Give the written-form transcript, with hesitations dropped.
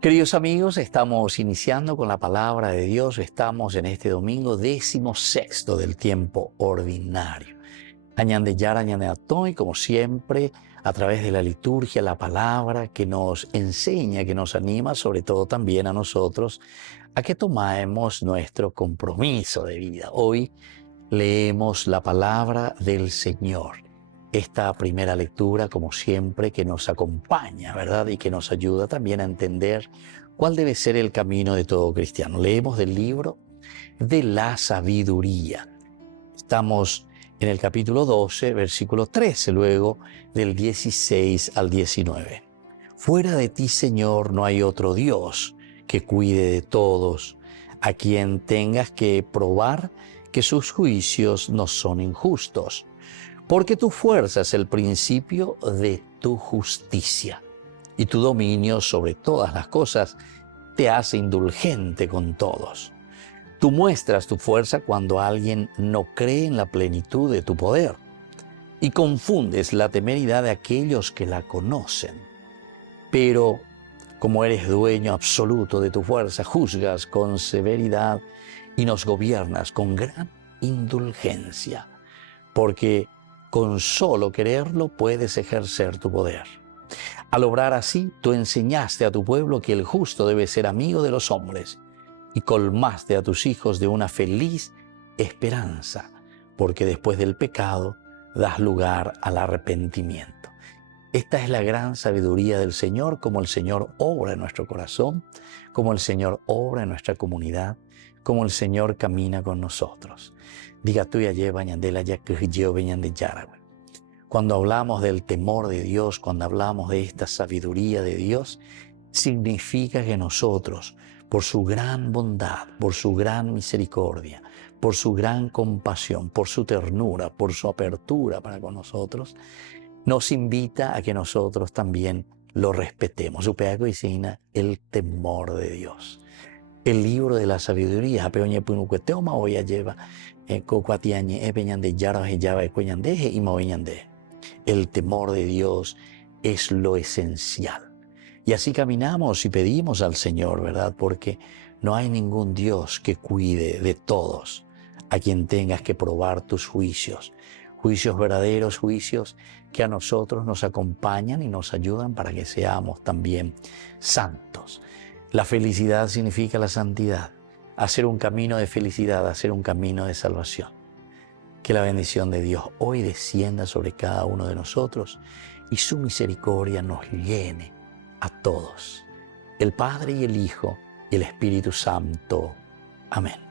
Queridos amigos, estamos iniciando con la palabra de Dios. Estamos en este domingo 16º del tiempo ordinario. Añande Yara, añande Atoy, como siempre, a través de la liturgia, la palabra que nos enseña, que nos anima, sobre todo también a nosotros, a que tomemos nuestro compromiso de vida. Hoy leemos la palabra del Señor. Esta primera lectura, como siempre, que nos acompaña, ¿verdad? Y que nos ayuda también a entender cuál debe ser el camino de todo cristiano. Leemos del libro de la sabiduría. Estamos en el capítulo 12, versículo 13, luego del 16 al 19. Fuera de ti, Señor, no hay otro Dios que cuide de todos, a quien tengas que probar que sus juicios no son injustos, porque tu fuerza es el principio de tu justicia, y tu dominio sobre todas las cosas te hace indulgente con todos. Tú muestras tu fuerza cuando alguien no cree en la plenitud de tu poder, y confundes la temeridad de aquellos que la conocen. Pero, como eres dueño absoluto de tu fuerza, juzgas con severidad y nos gobiernas con gran indulgencia, porque con solo quererlo puedes ejercer tu poder. Al obrar así, tú enseñaste a tu pueblo que el justo debe ser amigo de los hombres, y colmaste a tus hijos de una feliz esperanza, porque después del pecado das lugar al arrepentimiento. Esta es la gran sabiduría del Señor, como el Señor obra en nuestro corazón, como el Señor obra en nuestra comunidad, como el Señor camina con nosotros. Diga tú ya lleva ñandela ya que yo veñan de Yaragüe. Cuando hablamos del temor de Dios, cuando hablamos de esta sabiduría de Dios, significa que nosotros, por su gran bondad, por su gran misericordia, por su gran compasión, por su ternura, por su apertura para con nosotros, nos invita a que nosotros también lo respetemos. Supea coicina el temor de Dios. El libro de la sabiduría, peoñe punucueteoma oya lleva cocuatiañe epeñande yara llava ecueñandeje y moveñande. El temor de Dios es lo esencial. Y así caminamos y pedimos al Señor, ¿verdad? Porque no hay ningún Dios que cuide de todos, a quien tengas que probar tus juicios. Juicios verdaderos, juicios que a nosotros nos acompañan y nos ayudan para que seamos también santos. La felicidad significa la santidad, hacer un camino de felicidad, hacer un camino de salvación. Que la bendición de Dios hoy descienda sobre cada uno de nosotros y su misericordia nos llene a todos. El Padre y el Hijo y el Espíritu Santo. Amén.